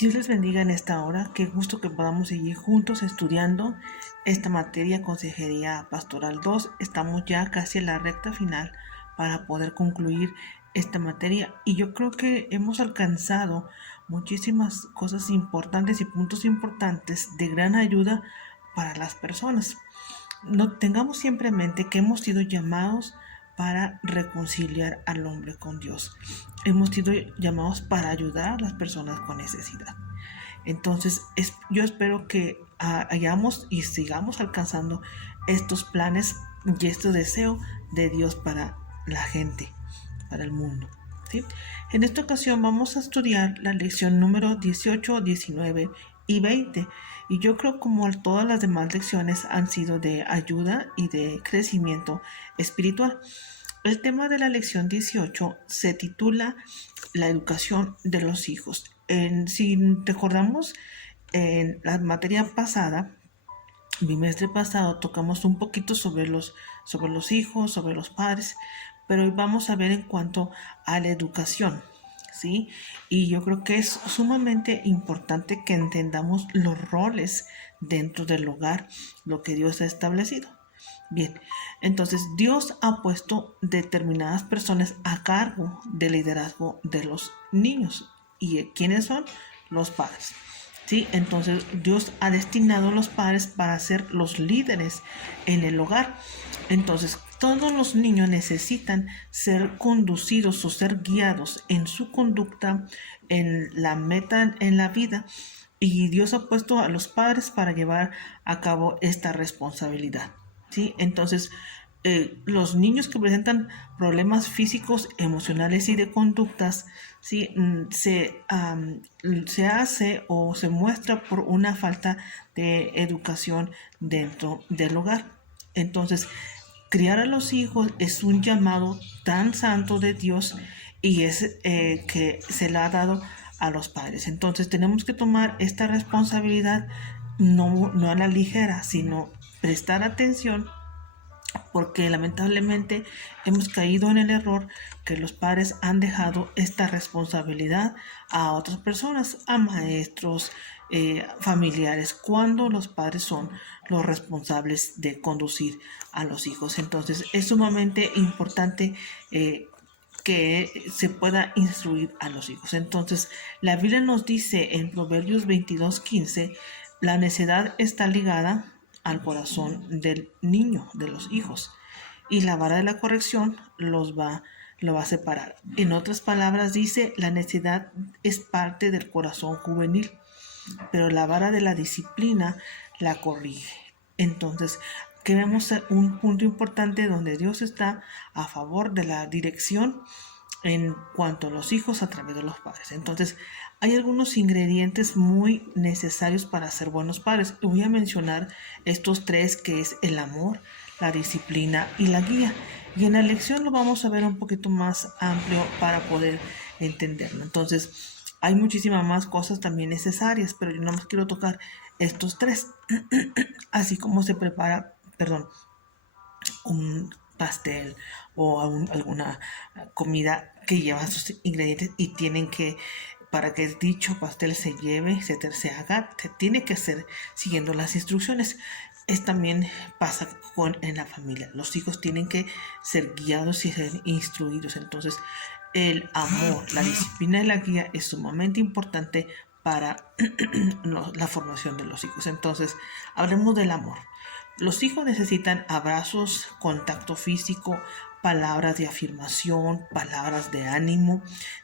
Dios les bendiga en esta hora. Qué gusto que podamos seguir juntos estudiando esta materia Consejería Pastoral 2. Estamos ya casi en la recta final para poder concluir esta materia y yo creo que hemos alcanzado muchísimas cosas importantes y puntos importantes de gran ayuda para las personas. No tengamos siempre en mente que hemos sido llamados para reconciliar al hombre con Dios. Hemos sido llamados para ayudar a las personas con necesidad. Entonces, yo espero que hayamos y sigamos alcanzando estos planes y este deseo de Dios para la gente, para el mundo. ¿Sí? En esta ocasión vamos a estudiar la lección número 18, 19 y 20. Y yo creo como todas las demás lecciones han sido de ayuda y de crecimiento espiritual. El tema de la lección 18 se titula La educación de los hijos. Si recordamos, en la materia pasada, bimestre pasado, tocamos un poquito sobre los hijos, sobre los padres, pero hoy vamos a ver en cuanto a la educación, ¿sí? Y yo creo que es sumamente importante que entendamos los roles dentro del hogar, lo que Dios ha establecido. Bien, entonces Dios ha puesto determinadas personas a cargo del liderazgo de los niños. ¿Y quiénes son? Los padres. ¿Sí? Entonces Dios ha destinado a los padres para ser los líderes en el hogar. Entonces todos los niños necesitan ser conducidos o ser guiados en su conducta, en la meta en la vida. Y Dios ha puesto a los padres para llevar a cabo esta responsabilidad. ¿Sí? Entonces, los niños que presentan problemas físicos, emocionales y de conductas, ¿sí? Se hace o se muestra por una falta de educación dentro del hogar. Entonces, criar a los hijos es un llamado tan santo de Dios y es que se le ha dado a los padres. Entonces tenemos que tomar esta responsabilidad no a la ligera, sino prestar atención, porque lamentablemente hemos caído en el error que los padres han dejado esta responsabilidad a otras personas, a maestros, familiares, cuando los padres son los responsables de conducir a los hijos. Entonces es sumamente importante que se pueda instruir a los hijos. Entonces la Biblia nos dice en Proverbios 22:15, la necedad está ligada al corazón del niño, de los hijos, y la vara de la corrección lo va a separar. En otras palabras dice, la necedad es parte del corazón juvenil, pero la vara de la disciplina la corrige. Entonces, que vemos un punto importante donde Dios está a favor de la dirección en cuanto a los hijos a través de los padres. Entonces, hay algunos ingredientes muy necesarios para ser buenos padres. Voy a mencionar estos tres, que es el amor, la disciplina y la guía. Y en la lección lo vamos a ver un poquito más amplio para poder entenderlo. Entonces, hay muchísimas más cosas también necesarias, pero yo no más quiero tocar estos tres. Así como se prepara, un pastel o alguna comida que lleva sus ingredientes y tienen que, para que dicho pastel se lleve, se haga, se tiene que hacer siguiendo las instrucciones. También pasa en la familia. Los hijos tienen que ser guiados y ser instruidos. Entonces, el amor, la disciplina y la guía es sumamente importante para la formación de los hijos. Entonces, hablemos del amor. Los hijos necesitan abrazos, contacto físico, palabras de afirmación, palabras de ánimo,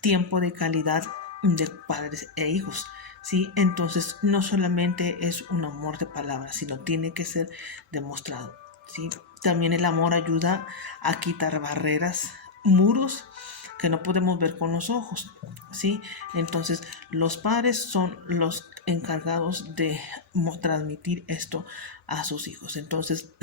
tiempo de calidad de padres e hijos. ¿Sí? Entonces no solamente es un amor de palabras, sino tiene que ser demostrado. ¿Sí? También el amor ayuda a quitar barreras, muros que no podemos ver con los ojos. ¿Sí? Entonces los padres son los encargados de transmitir esto a sus hijos. Entonces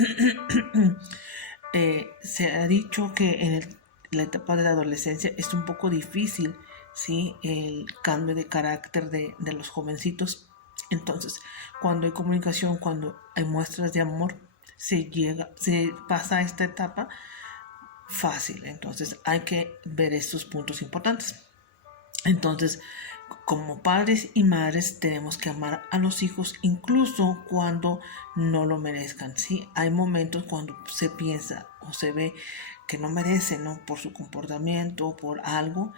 se ha dicho que en la etapa de la adolescencia es un poco difícil, ¿sí? El cambio de carácter de los jovencitos. Entonces, cuando hay comunicación, cuando hay muestras de amor, se pasa a esta etapa fácil. Entonces, hay que ver estos puntos importantes. Entonces, como padres y madres tenemos que amar a los hijos incluso cuando no lo merezcan, ¿sí? Hay momentos cuando se piensa o se ve que no merecen, ¿no? Por su comportamiento o por algo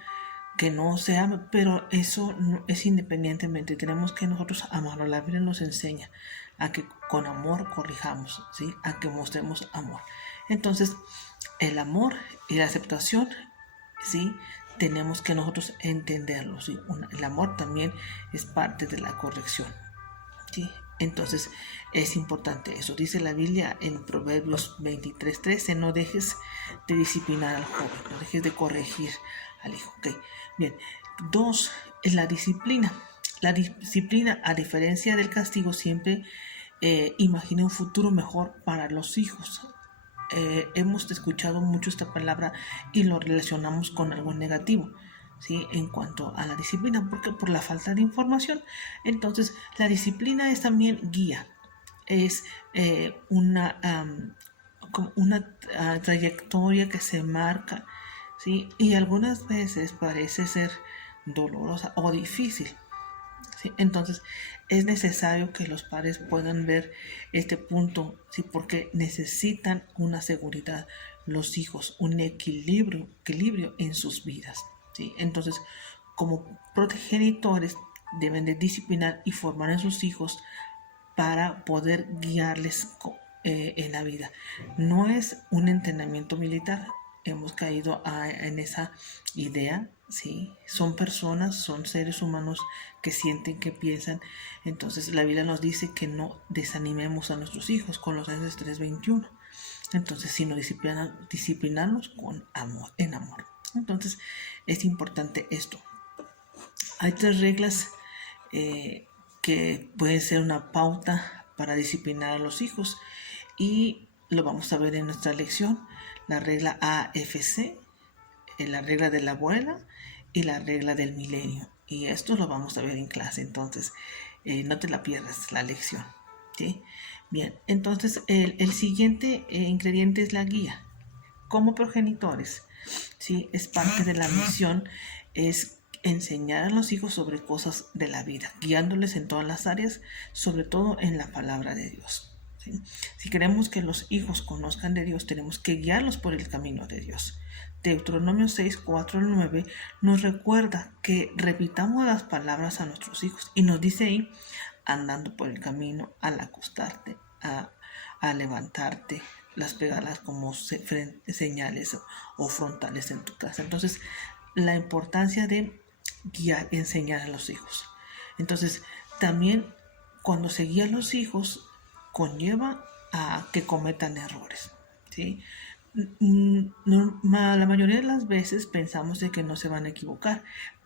que no se ama, pero eso no, es independientemente. Tenemos que nosotros amarlo. La Biblia nos enseña a que con amor corrijamos, ¿sí? A que mostremos amor. Entonces, el amor y la aceptación, ¿sí? Tenemos que nosotros entenderlo, ¿sí? El amor también es parte de la corrección, ¿sí? Entonces es importante eso. Dice la Biblia en Proverbios 23:13, no dejes de disciplinar al joven, no dejes de corregir al hijo. Okay. Bien, 2 es la disciplina. La disciplina, a diferencia del castigo, siempre imagina un futuro mejor para los hijos. Hemos escuchado mucho esta palabra y lo relacionamos con algo negativo, ¿sí? En cuanto a la disciplina, porque por la falta de información. Entonces, la disciplina es también guía, es como una trayectoria que se marca, ¿sí? Y algunas veces parece ser dolorosa o difícil. ¿Sí? Entonces es necesario que los padres puedan ver este punto, ¿sí? Porque necesitan una seguridad los hijos, un equilibrio en sus vidas, ¿sí? Entonces, como progenitores deben de disciplinar y formar a sus hijos para poder guiarles en la vida. No es un entrenamiento militar. Hemos caído en esa idea, ¿sí? Son personas, son seres humanos que sienten, que piensan. Entonces la Biblia nos dice que no desanimemos a nuestros hijos, Colosenses 3:21. Entonces, sino disciplinarnos con amor, en amor. Entonces es importante esto. Hay 3 reglas que pueden ser una pauta para disciplinar a los hijos y lo vamos a ver en nuestra lección. La regla AFC, la regla de la abuela y la regla del milenio. Y esto lo vamos a ver en clase, entonces no te la pierdas la lección, ¿sí? Bien, entonces el siguiente ingrediente es la guía. Como progenitores, ¿sí? Es parte de la misión, es enseñar a los hijos sobre cosas de la vida, guiándoles en todas las áreas, sobre todo en la palabra de Dios. ¿Sí? Si queremos que los hijos conozcan de Dios, tenemos que guiarlos por el camino de Dios. Deuteronomio 6:4-9 nos recuerda que repitamos las palabras a nuestros hijos y nos dice ahí, andando por el camino, al acostarte, a levantarte, las pegarlas como señales o frontales en tu casa. Entonces, la importancia de guiar, enseñar a los hijos. Entonces, también cuando se guía a los hijos, conlleva a que cometan errores, ¿sí? La mayoría de las veces pensamos de que no se van a equivocar,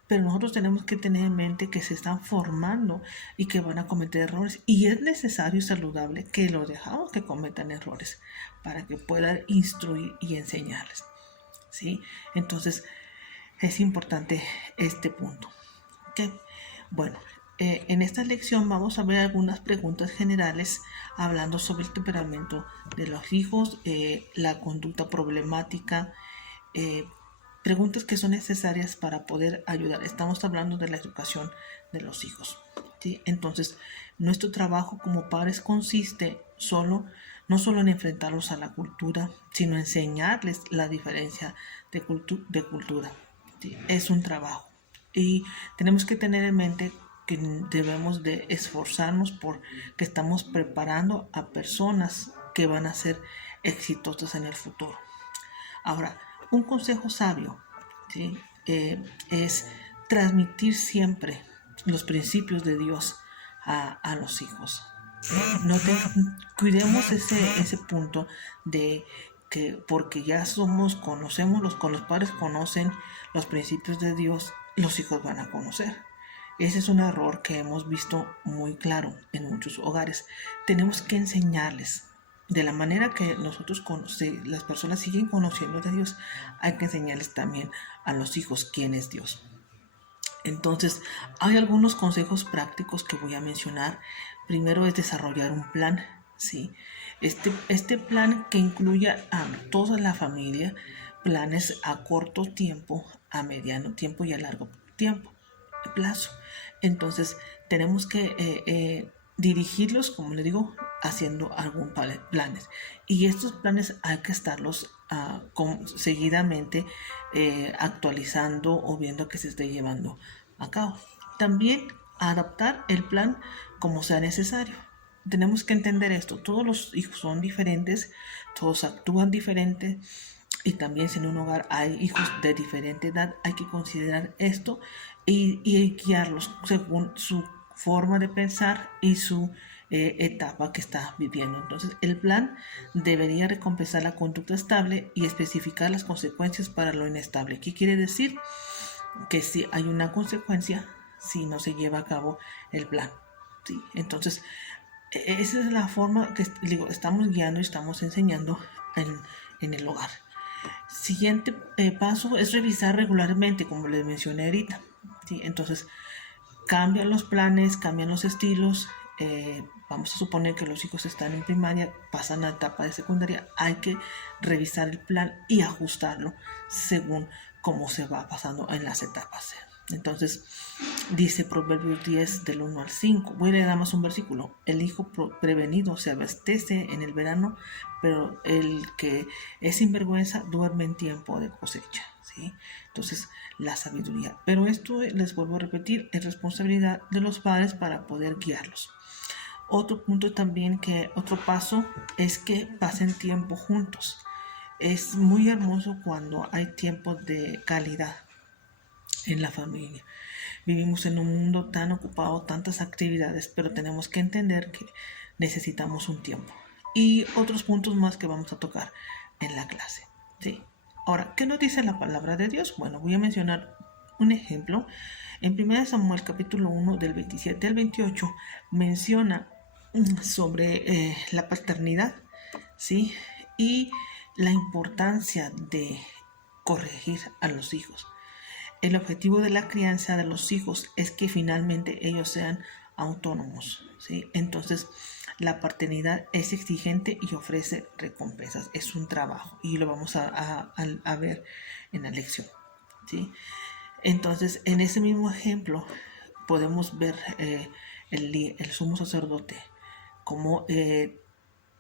pero nosotros tenemos que tener en mente que se están formando y que van a cometer errores y es necesario y saludable que los dejamos que cometan errores para que puedan instruir y enseñarles, ¿sí? Entonces es importante este punto, ¿okay? Bueno, en esta lección vamos a ver algunas preguntas generales hablando sobre el temperamento de los hijos, la conducta problemática, preguntas que son necesarias para poder ayudar. Estamos hablando de la educación de los hijos, ¿sí? Entonces, nuestro trabajo como padres consiste no solo en enfrentarlos a la cultura, sino enseñarles la diferencia de cultura. ¿Sí? Es un trabajo y tenemos que tener en mente que debemos de esforzarnos porque estamos preparando a personas que van a ser exitosas en el futuro. Ahora, un consejo sabio, ¿sí? Es transmitir siempre los principios de Dios a los hijos. Cuidemos ese punto de que porque ya conocemos los padres conocen los principios de Dios, los hijos van a conocer. Ese es un error que hemos visto muy claro en muchos hogares. Tenemos que enseñarles de la manera que nosotros las personas siguen conociendo de Dios, hay que enseñarles también a los hijos quién es Dios. Entonces, hay algunos consejos prácticos que voy a mencionar. Primero es desarrollar un plan, ¿sí? Este plan que incluya a toda la familia, planes a corto tiempo, a mediano tiempo y a largo tiempo. plazo. Entonces tenemos que dirigirlos, como le digo, haciendo algún planes. Y estos planes hay que estarlos seguidamente actualizando o viendo que se esté llevando a cabo. También adaptar el plan como sea necesario. Tenemos que entender esto. Todos los hijos son diferentes, todos actúan diferente. Y también si en un hogar hay hijos de diferente edad, hay que considerar esto y guiarlos según su forma de pensar y su etapa que está viviendo. Entonces, el plan debería recompensar la conducta estable y especificar las consecuencias para lo inestable. ¿Qué quiere decir? Que si hay una consecuencia si no se lleva a cabo el plan. ¿Sí? Entonces, esa es la forma que digo, estamos guiando y estamos enseñando en el hogar. Siguiente paso es revisar regularmente, como les mencioné ahorita. ¿Sí? Entonces, cambian los planes, cambian los estilos. Vamos a suponer que los hijos están en primaria, pasan a la etapa de secundaria. Hay que revisar el plan y ajustarlo según cómo se va pasando en las etapas. Entonces, dice Proverbios 10 del 1 al 5. Voy a leer más un versículo. El hijo prevenido se abastece en el verano, pero el que es sinvergüenza duerme en tiempo de cosecha. ¿Sí? Entonces, la sabiduría. Pero esto, les vuelvo a repetir, es responsabilidad de los padres para poder guiarlos. Otro punto también, otro paso es que pasen tiempo juntos. Es muy hermoso cuando hay tiempo de calidad en la familia. Vivimos en un mundo tan ocupado, tantas actividades, pero tenemos que entender que necesitamos un tiempo. Y otros puntos más que vamos a tocar en la clase. ¿Sí? Ahora, ¿qué nos dice la palabra de Dios? Bueno, voy a mencionar un ejemplo. En 1 Samuel capítulo 1 del 27 al 28 menciona sobre la paternidad, ¿sí? Y la importancia de corregir a los hijos. El objetivo de la crianza de los hijos es que finalmente ellos sean autónomos, ¿sí? Entonces, la paternidad es exigente y ofrece recompensas. Es un trabajo y lo vamos a ver en la lección, ¿sí? Entonces, en ese mismo ejemplo, podemos ver el sumo sacerdote como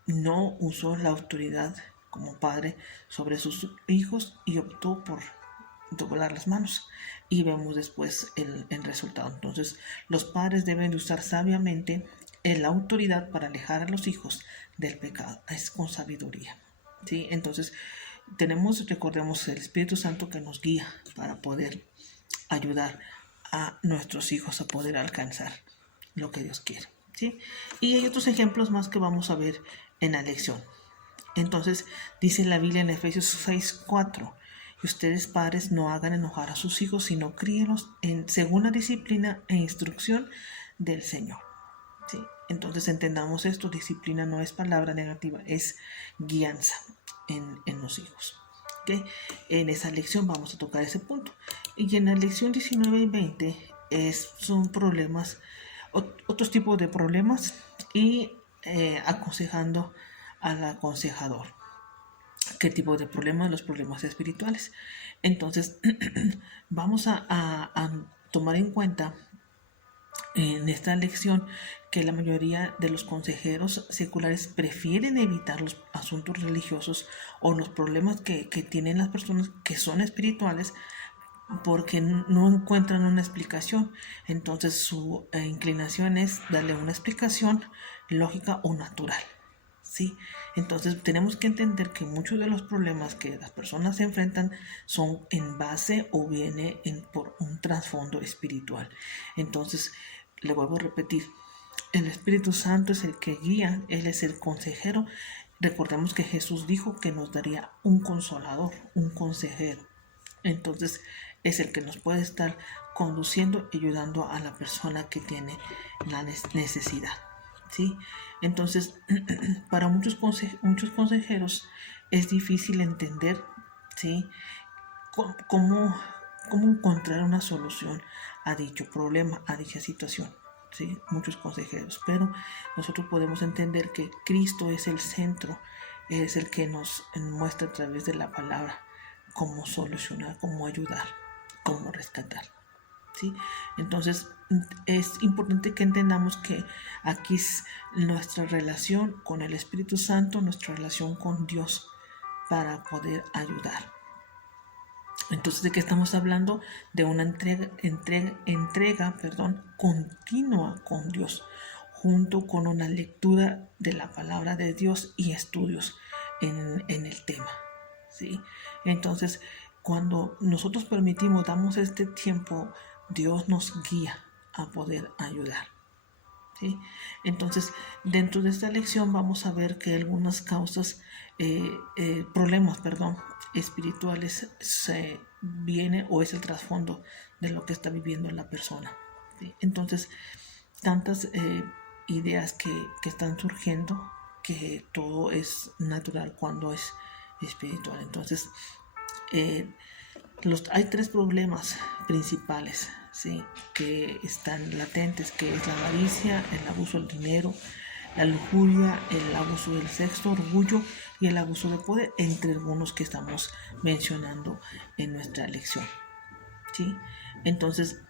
no usó la autoridad como padre sobre sus hijos y optó por doblar las manos, y vemos después el resultado. Entonces, los padres deben de usar sabiamente la autoridad para alejar a los hijos del pecado. Es con sabiduría, ¿sí? Entonces, recordemos, el Espíritu Santo que nos guía para poder ayudar a nuestros hijos a poder alcanzar lo que Dios quiere, ¿sí? Y hay otros ejemplos más que vamos a ver en la lección. Entonces, dice la Biblia en Efesios 6:4: y ustedes, padres, no hagan enojar a sus hijos, sino críenlos según la disciplina e instrucción del Señor. ¿Sí? Entonces entendamos esto: disciplina no es palabra negativa, es guianza en los hijos. ¿Okay? En esa lección vamos a tocar ese punto. Y en la lección 19 y 20 son problemas, otros tipos de problemas, y aconsejando al aconsejador. ¿Qué tipo de problemas? Los problemas espirituales. Entonces, vamos a tomar en cuenta en esta lección que la mayoría de los consejeros seculares prefieren evitar los asuntos religiosos o los problemas que tienen las personas que son espirituales, porque no encuentran una explicación. Entonces su inclinación es darle una explicación lógica o natural, ¿sí? Entonces tenemos que entender que muchos de los problemas que las personas se enfrentan son en base o viene por un trasfondo espiritual. Entonces, le vuelvo a repetir, el Espíritu Santo es el que guía, Él es el consejero. Recordemos que Jesús dijo que nos daría un consolador, un consejero. Entonces es el que nos puede estar conduciendo y ayudando a la persona que tiene la necesidad, ¿sí? Entonces, para muchos consejeros es difícil entender, ¿sí?, cómo encontrar una solución a dicho problema, a dicha situación, ¿sí? Muchos consejeros, pero nosotros podemos entender que Cristo es el centro, es el que nos muestra a través de la palabra cómo solucionar, cómo ayudar, cómo rescatar. ¿sí? Entonces es importante que entendamos que aquí es nuestra relación con el Espíritu Santo, nuestra relación con Dios para poder ayudar. Entonces, ¿de qué estamos hablando? De una entrega continua con Dios, junto con una lectura de la palabra de Dios y estudios en el tema, ¿sí? Entonces, cuando nosotros damos este tiempo, Dios nos guía a poder ayudar, ¿sí? Entonces, dentro de esta lección vamos a ver que algunas problemas, espirituales se viene o es el trasfondo de lo que está viviendo la persona, ¿sí? Entonces, tantas ideas que están surgiendo, que todo es natural cuando es espiritual. Entonces, hay tres problemas principales, ¿sí?, que están latentes, que es la avaricia, el abuso del dinero, la lujuria, el abuso del sexo, orgullo y el abuso de poder, entre algunos que estamos mencionando en nuestra lección, ¿sí? Entonces,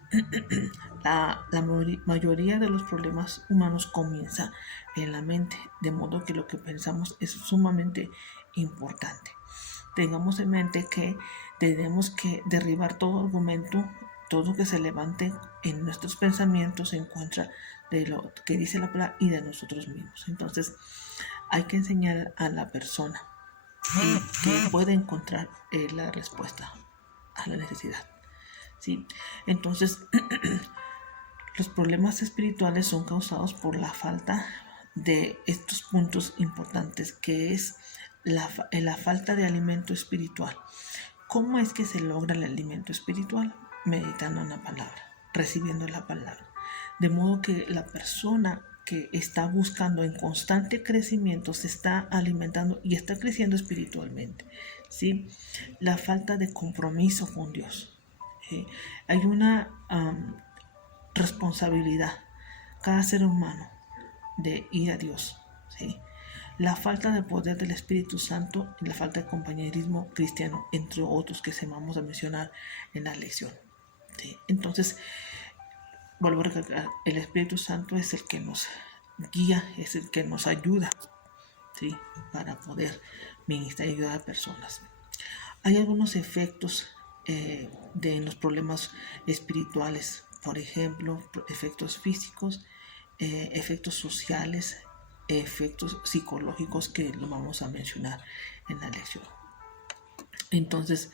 la mayoría de los problemas humanos comienza en la mente, de modo que lo que pensamos es sumamente importante. Tengamos en mente que tenemos que derribar todo argumento, todo que se levante en nuestros pensamientos en contra de lo que dice la palabra y de nosotros mismos. Entonces, hay que enseñar a la persona que puede encontrar la respuesta a la necesidad, ¿sí? Entonces, los problemas espirituales son causados por la falta de estos puntos importantes, que es la falta de alimento espiritual. ¿Cómo es que se logra el alimento espiritual? Meditando en la palabra, recibiendo la palabra. De modo que la persona que está buscando en constante crecimiento se está alimentando y está creciendo espiritualmente, ¿sí? La falta de compromiso con Dios. Hay una responsabilidad, cada ser humano, de ir a Dios, ¿sí? La falta de poder del Espíritu Santo y la falta de compañerismo cristiano, entre otros que se vamos a mencionar en la lección, ¿sí? Entonces, vuelvo a recalcar, el Espíritu Santo es el que nos guía, es el que nos ayuda, ¿sí?, para poder ministrar y ayudar a personas. Hay algunos efectos de los problemas espirituales, por ejemplo, efectos físicos, efectos sociales, efectos psicológicos, que lo vamos a mencionar en la lección. Entonces,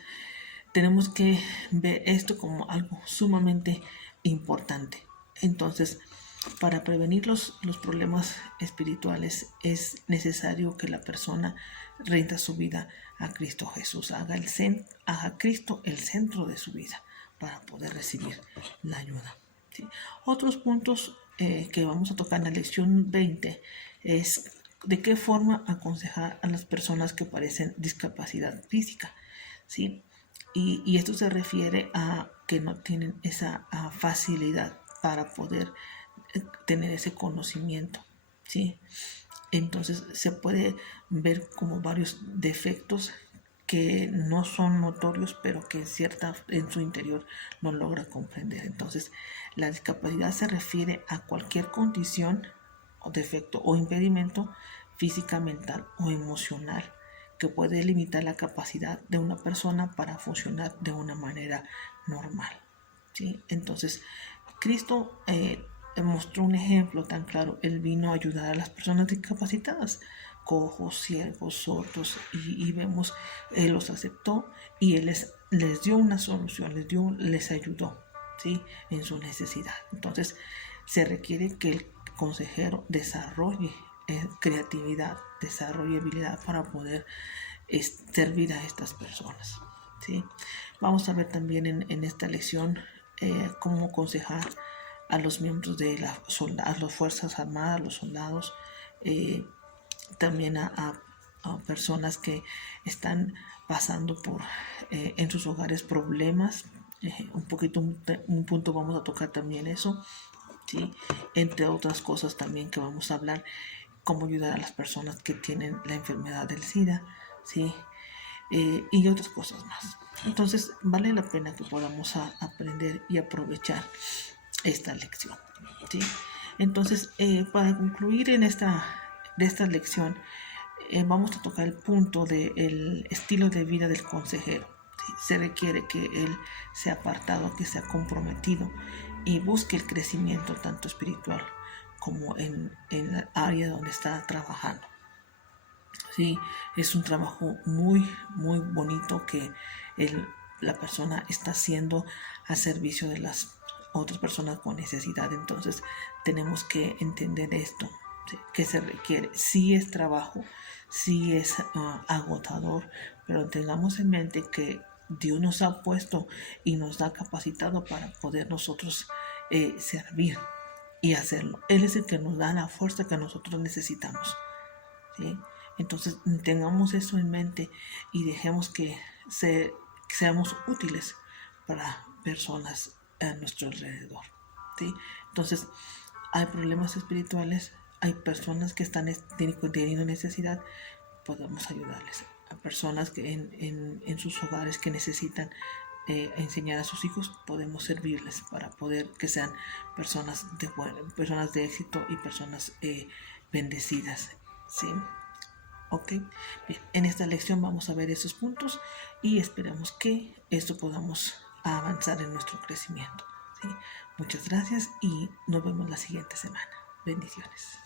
tenemos que ver esto como algo sumamente importante. Entonces, para prevenir los problemas espirituales es necesario que la persona rinda su vida a Cristo Jesús, haga Cristo el centro de su vida para poder recibir la ayuda, ¿sí? Otros puntos que vamos a tocar en la lección 20 es de qué forma aconsejar a las personas que padecen discapacidad física, ¿sí? Y esto se refiere a que no tienen esa facilidad para poder tener ese conocimiento, ¿sí? Entonces se puede ver como varios defectos que no son notorios, pero que en su interior no logra comprender. Entonces, la discapacidad se refiere a cualquier condición o defecto o impedimento física, mental o emocional que puede limitar la capacidad de una persona para funcionar de una manera normal, ¿sí? Entonces, Cristo mostró un ejemplo tan claro. Él vino a ayudar a las personas discapacitadas, cojos, ciegos, sordos, y vemos, Él los aceptó y Él les dio una solución, les ayudó, ¿sí?, en su necesidad. Entonces, se requiere que el consejero desarrolle creatividad, desarrolle habilidad para poder servir a estas personas, ¿sí? Vamos a ver también en esta lección cómo aconsejar a los miembros de las Fuerzas Armadas, los soldados, también a personas que están pasando por en sus hogares problemas. Un punto vamos a tocar también eso, ¿sí?, entre otras cosas también que vamos a hablar, cómo ayudar a las personas que tienen la enfermedad del SIDA, ¿sí? y otras cosas más. Entonces vale la pena que podamos aprender y aprovechar esta lección, ¿sí? Entonces, para concluir de esta lección, vamos a tocar el punto del estilo de vida del consejero. ¿Sí? Se requiere que él sea apartado, que sea comprometido y busque el crecimiento tanto espiritual como en el área donde está trabajando. Sí, es un trabajo muy bonito que la persona está haciendo a servicio de las otras personas con necesidad. Entonces tenemos que entender esto, ¿sí? Que se requiere. Sí es trabajo, sí es agotador, pero tengamos en mente que Dios nos ha puesto y nos ha capacitado para poder nosotros servir y hacerlo. Él es el que nos da la fuerza que nosotros necesitamos, ¿sí? Entonces tengamos eso en mente y dejemos que seamos útiles para personas a nuestro alrededor, ¿sí? Entonces hay problemas espirituales, hay personas que están teniendo necesidad, podemos ayudarles. A personas que en sus hogares que necesitan enseñar a sus hijos, podemos servirles para poder que sean personas de éxito y personas bendecidas, ¿sí? Ok, bien, en esta lección vamos a ver esos puntos y esperamos que esto podamos avanzar en nuestro crecimiento, ¿sí? Muchas gracias y nos vemos la siguiente semana. Bendiciones.